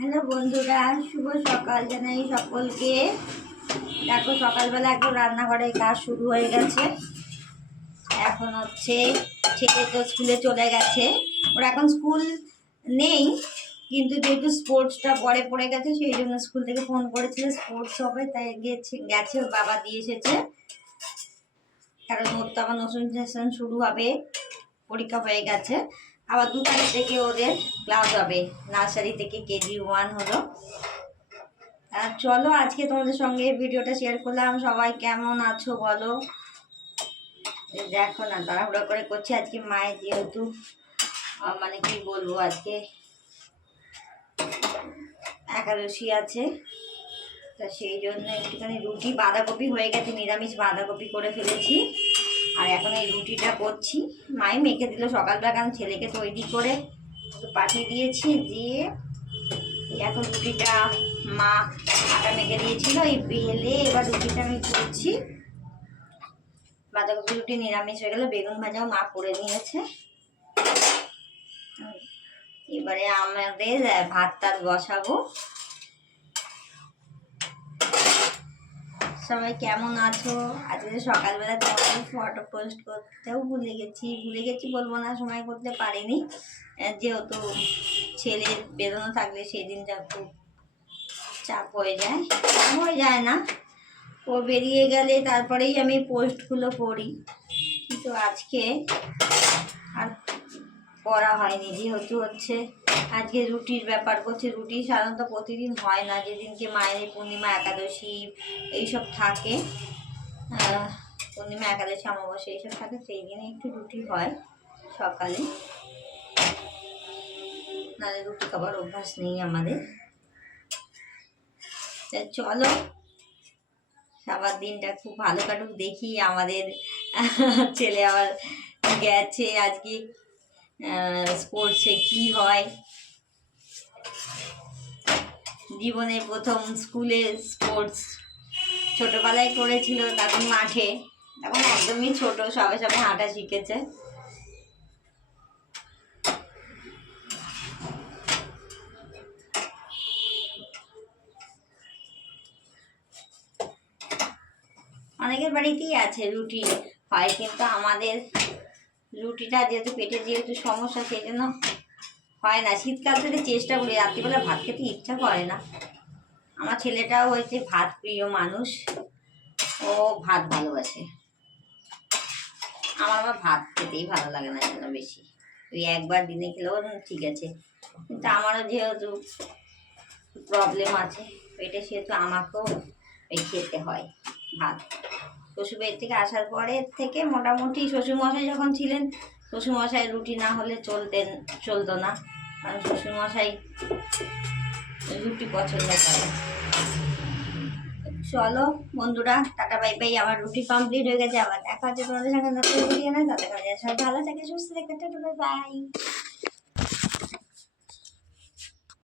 Hello বন্ধুরা, শুভ সকাল জানাই সকলকে। দেখো, সকালবেলা এখন রান্নাঘরের কাজ শুরু হয়ে গেছে। এখন হচ্ছে ছেলে তো স্কুলে চলে গেছে। ওর এখন স্কুল নেই, কিন্তু যেহেতু স্পোর্টসটা পরে পড়ে গেছে, সেই জন্য স্কুল থেকে ফোন করেছিল স্পোর্টস হবে, তাই গেছে গেছে, ওর বাবা দিয়ে এসেছে। কারণ ওর তো আবার নতুন সেশন শুরু হবে, পরীক্ষা হয়ে গেছে। আবার দু তারিখ থেকে ওদের ক্লাস হবে। নার্সারি থেকে কেজি ওয়ান হলো। আর চলো আজকে তোমাদের সঙ্গে ভিডিওটা শেয়ার করলাম। সবাই কেমন আছো বলো? দেখো না, তাড়াহুড়ো করে করছি। আজকে মায়ের যেহেতু মানে কি বলব আজকে? একাদশী আছে। তা সেই জন্য একটুখানি রুটি, বাঁধাকপি হয়ে গেছে, নিরামিষ বাঁধাকপি করে ফেলেছি। আর এখন এই রুটিটা করছি। মাই মেখে দিল সকালবেলা, কারণ ছেলেকে তৈরি করে পাঠিয়ে দিয়েছি দিয়ে এখন রুটিটা মা আটা মেখে দিয়েছিল, এই বেলে এবার রুটিটা আমি করছি বাঁধাকপি রুটি নিরামিষ হয়ে গেল, বেগুন ভাজাও মা করে নিয়েছে। এবারে আমাদের ভাত টাত বসাবো। সবাই কেমন আছো? আজকে সকালবেলা তোমাদের ফটো পোস্ট করতেও ভুলে গেছি। ভুলে গেছি বলব না, সময় করতে পারিনি। যেহেতু ছেলের বেরোনো থাকলে সেই দিনটা খুব চাপ হয়ে যায়। হয়ে যায় না। ও বেরিয়ে গেলে তারপরেই আমি পোস্টগুলো করি। কিন্তু আজকে আর করা হয়নি। যেহেতু হচ্ছে আজকে রুটির ব্যাপার করছে রুটি সাধারণত প্রতিদিন হয় না। যেদিনকে মায়ের পূর্ণিমা, একাদশী এইসব থাকে পূর্ণিমা, একাদশী, অমাবস্যা এইসব থাকে, সেই দিনে একটু রুটি হয় সকালে। নাহলে রুটি খাবার অভ্যাস নেই আমাদের। চলো, সবার দিনটা খুব ভালো কাটুক। দেখি আমাদের ছেলে আবার গেছে আজকে। স্পোর্টসে কি হয়? জীবনে প্রথম স্কুলে স্পোর্টস ছোটোবেলায় করেছিল তখন মাঠে। এখন একদমই ছোট, সবে সবে হাঁটা শিখেছে। অনেকের বাড়িতেই আছে রুটি হয়, কিন্তু আমাদের রুটিটা যেহেতু পেটে যেহেতু সমস্যা, সেই জন্য হয় না। শীতকাল থেকে চেষ্টা করি, রাত্রিবেলা ভাত খেতে ইচ্ছা করে না। আমার ছেলেটাও হয়েছে ভাত প্রিয় মানুষ। ও ভাত ভালোবাসে। আমার আবার ভাত খেতেই ভালো লাগে না যেন বেশি। ওই একবার দিনে খেলেও ঠিক আছে। কিন্তু আমারও যেহেতু প্রবলেম আছে, পেটে সেহেতু আমাকেও ওই খেতে হয় ভাত। শ্বশুরবাড়ি থেকে আসার পরে থেকে মোটামুটি শ্বশুরমশাই যখন ছিলেন, শ্বশুরমশাই রুটি না হলে চলতেন, চলতো না। কারণ শ্বশুরমশাই রুটি পছন্দ করে। চলো বন্ধুরা, টাটা, বাই বাই, আমার রুটি কমপ্লিট হয়ে গেছে। আবার দেখা হচ্ছে তোমাদের সঙ্গে নতুন না তাদের কাছে ভালো থাকে, সুস্থ থাকে। Ta-ta, bye bye.